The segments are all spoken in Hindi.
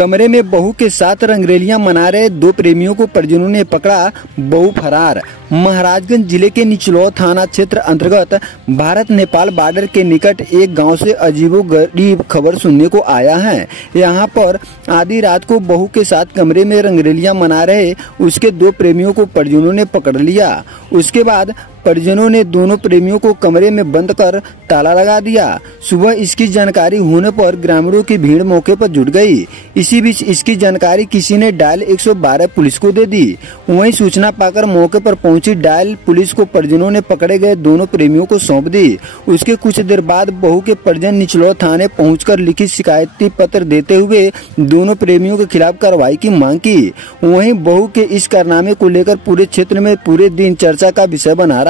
कमरे में बहू के साथ रंगरेलियां मना रहे दो प्रेमियों को परिजनों ने पकड़ा, बहू फरार। महाराजगंज जिले के निचलौर थाना क्षेत्र अंतर्गत भारत नेपाल बॉर्डर के निकट एक गांव से अजीबोगरीब खबर सुनने को आया है। यहां पर आधी रात को बहू के साथ कमरे में रंगरेलियां मना रहे उसके दो प्रेमियों को परिजनों ने पकड़ लिया। उसके बाद परिजनों ने दोनों प्रेमियों को कमरे में बंद कर ताला लगा दिया। सुबह इसकी जानकारी होने पर ग्रामीणों की भीड़ मौके पर जुट गई। इसी बीच इसकी जानकारी किसी ने डायल 112 पुलिस को दे दी। वहीं सूचना पाकर मौके पर पहुंची डायल पुलिस को परिजनों ने पकड़े गए दोनों प्रेमियों को सौंप दी। उसके कुछ देर बाद बहू के परिजन निचलौर थाने पहुंचकर लिखित शिकायती पत्र देते हुए दोनों प्रेमियों के खिलाफ कार्रवाई की मांग की। वहीं बहू के इस कारनामे को लेकर पूरे क्षेत्र में पूरे दिन चर्चा का विषय बना रहा।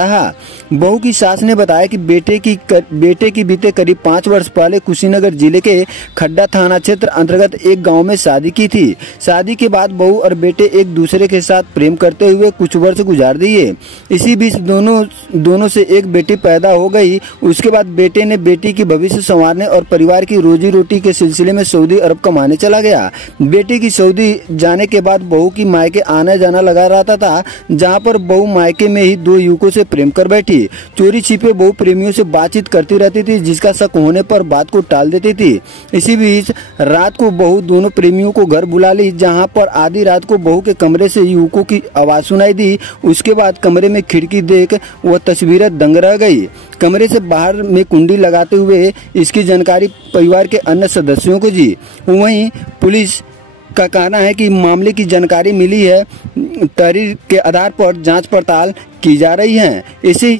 बहू की सास ने बताया कि बेटे की बीते करीब 5 वर्ष पहले कुशीनगर जिले के खड्डा थाना क्षेत्र अंतर्गत एक गांव में शादी की थी। शादी के बाद बहू और बेटे एक दूसरे के साथ प्रेम करते हुए कुछ वर्ष गुजार दिए। इसी बीच दोनों से एक बेटी पैदा हो गई। उसके बाद बेटे ने बेटी की भविष्य संवारने और परिवार की रोजी रोटी के सिलसिले में सऊदी अरब कमाने चला गया। बेटे की सऊदी जाने के बाद बहू की मायके आना जाना लगा रहता था, जहाँ पर बहू मायके में ही दो युवकों से प्रेम कर बैठी। चोरी छिपे बहू प्रेमियों से बातचीत करती रहती थी, जिसका शक होने पर बात को टाल देती थी। इसी बीच रात को बहू दोनों प्रेमियों को घर बुला ली, जहां पर आधी रात को बहू के कमरे से युवकों की आवाज सुनाई दी। उसके बाद कमरे में खिड़की देख वह तस्वीरें दंग रह गई। कमरे से बाहर में कुंडी लगाते हुए इसकी जानकारी परिवार के अन्य सदस्यों को दी। वहीं पुलिस का कहना है कि मामले की जानकारी मिली है, तहरीर के आधार पर जांच पड़ताल की जा रही है। इसी